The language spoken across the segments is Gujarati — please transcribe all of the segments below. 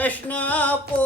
કૃષ્ણ પો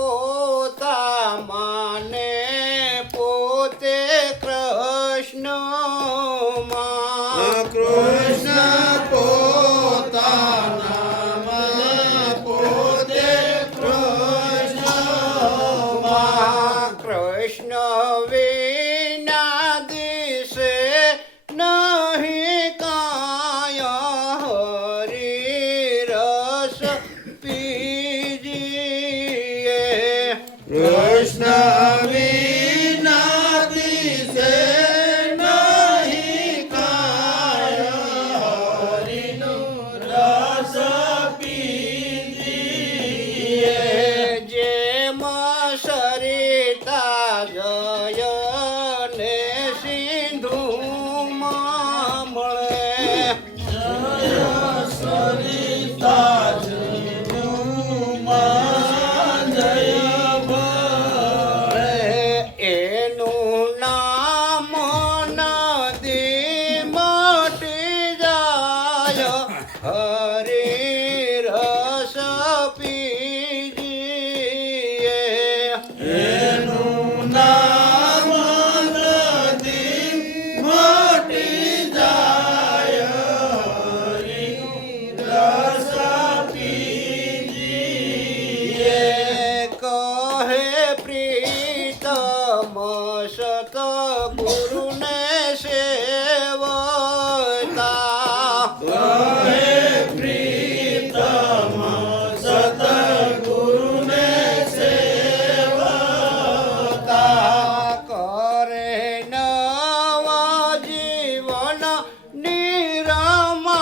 નિરમાણ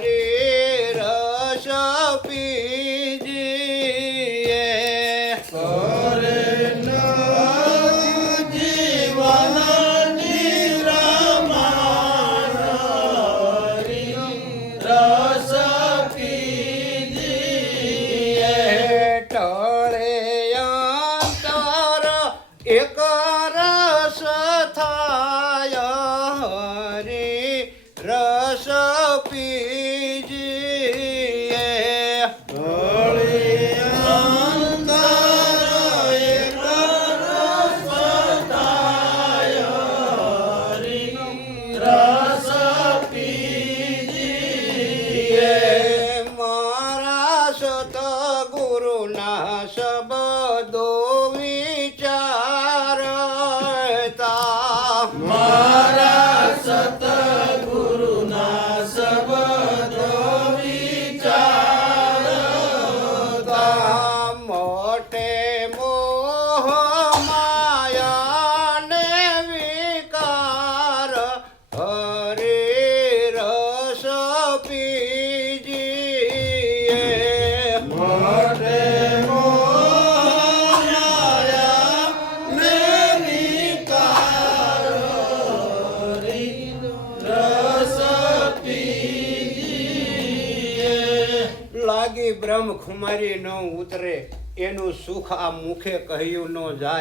રે રસ પીજીએ. જીવન નિરમાણ રસ એક બ્રહ્મ ખુમારી ન ઉતરે એનું સુખ આ મુખે કહ્યું ન જાય.